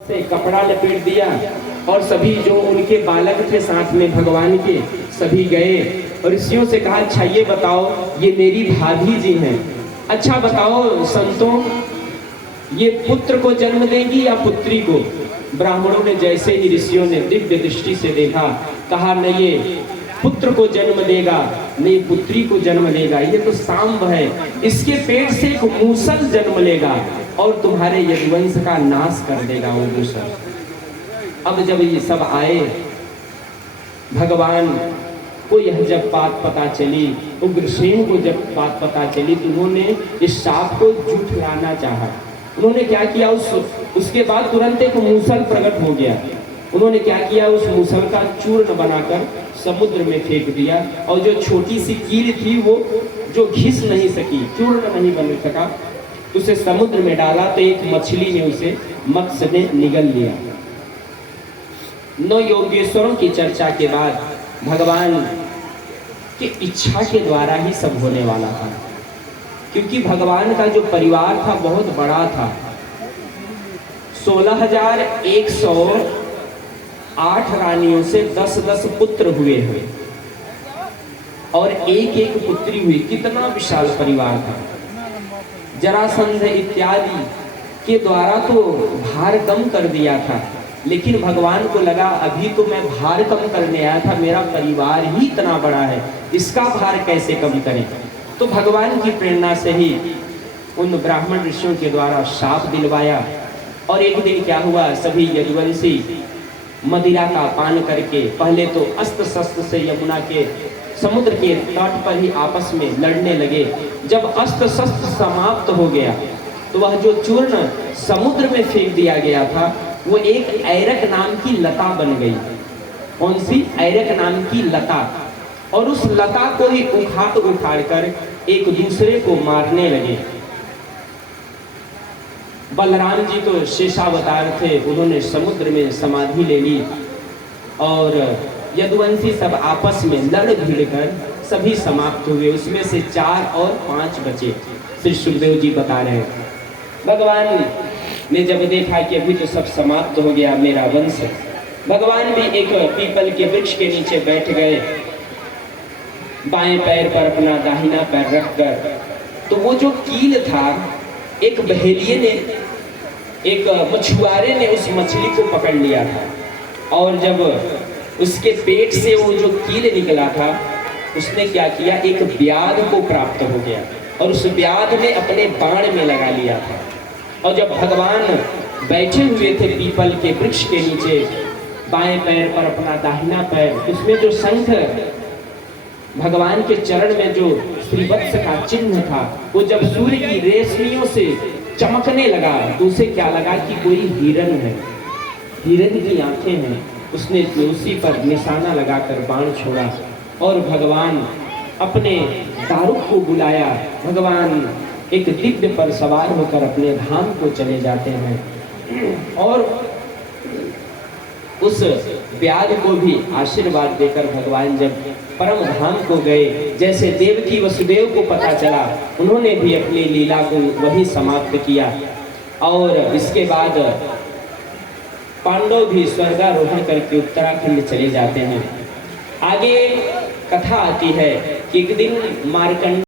से कपड़ा लपेट दिया और सभी जो उनके बालक थे साथ में भगवान के सभी गए और ऋषियों से कहा, अच्छा ये बताओ, ये मेरी भाभी जी हैं, अच्छा बताओ संतों, ये पुत्र को जन्म देंगी या पुत्री को? ब्राह्मणों ने जैसे ही ऋषियों ने दिव्य दृष्टि से देखा, कहा न ये पुत्र को जन्म देगा, नहीं पुत्री को जन्म देगा, ये तो सांब है, इसके पेट से एक मूसल जन्म लेगा और तुम्हारे यदुवंश का नाश कर देगा वो मूसल। अब जब ये सब आए, भगवान को यह जब बात पता चली, उग्रसेन को जब बात पता चली, तो उन्होंने इस शाप को झुठलाना चाहा। उन्होंने क्या किया, उसके बाद तुरंत एक मूसल प्रकट हो गया। उन्होंने क्या किया, उस मूसल का चूर्ण बनाकर समुद्र में फेंक दिया और जो छोटी सी कील थी वो जो घिस नहीं सकी, चूर्ण नहीं बन सका, उसे समुद्र में डाला तो एक मछली ने उसे मत्स्य ने निगल लिया। नौ योगेश्वरों की चर्चा के बाद भगवान की इच्छा के द्वारा ही सब होने वाला था, क्योंकि भगवान का जो परिवार था बहुत बड़ा था। 16,108 रानियों से 10-10 पुत्र हुए और एक पुत्री हुई। कितना विशाल परिवार था। जरासंध इत्यादि के द्वारा तो भार कम कर दिया था, लेकिन भगवान को लगा अभी तो मैं भार कम करने आया था, मेरा परिवार ही इतना बड़ा है, इसका भार कैसे कम करें। तो भगवान की प्रेरणा से ही उन ब्राह्मण ऋषियों के द्वारा शाप दिलवाया। और एक दिन क्या हुआ, सभी यदुवंशी मदिरा का पान करके पहले तो अस्त्र शस्त्र से यमुना के समुद्र के तट पर ही आपस में लड़ने लगे। जब अस्त्र शस्त्र समाप्त हो गया तो वह जो चूर्ण समुद्र में फेंक दिया गया था वो एक ऐरक नाम की लता बन गई। कौन सी? ऐरक नाम की लता। और उस लता को ही उखाड़ कर एक दूसरे को मारने लगे। बलराम जी तो शेषावतार थे, उन्होंने समुद्र में समाधि ले ली और यदुवंशी सब आपस में लड़ भिड़ कर सभी समाप्त हुए। उसमें से 4 और 5 बचे। श्री सुखदेव जी बता रहे हैं, भगवान ने जब देखा कि अभी तो सब समाप्त हो गया मेरा वंश, भगवान भी एक पीपल के वृक्ष के नीचे बैठ गए, बाएं पैर पर अपना दाहिना पैर रखकर। तो वो जो कील था, एक बहेलिये ने, एक मछुआरे ने उस मछली को पकड़ लिया था और जब उसके पेट से वो जो कील निकला था, उसने क्या किया, एक व्याध को प्राप्त हो गया और उस व्याध ने अपने बाण में लगा लिया था। और जब भगवान बैठे हुए थे पीपल के वृक्ष के नीचे, बाएं पैर पर अपना दाहिना पैर, उसमें जो शंख, भगवान के चरण में जो श्रीवत्स का चिन्ह था, वो जब सूर्य की रेशमियों से चमकने लगा तो उसे क्या लगा कि कोई हिरन है, हिरन की आंखें हैं। उसने उसी पर निशाना लगाकर बाण छोड़ा और भगवान अपने दारुक को बुलाया। भगवान एक दिव्य पर सवार होकर अपने धाम को चले जाते हैं और उस व्याध को भी आशीर्वाद देकर भगवान जब परम धाम को गए, जैसे देवकी वसुदेव को पता चला, उन्होंने भी अपनी लीला को वही समाप्त किया। और इसके बाद पांडव भी स्वर्गारोहण करके उत्तराखंड चले जाते हैं। आगे कथा आती है कि एक दिन मार्कंड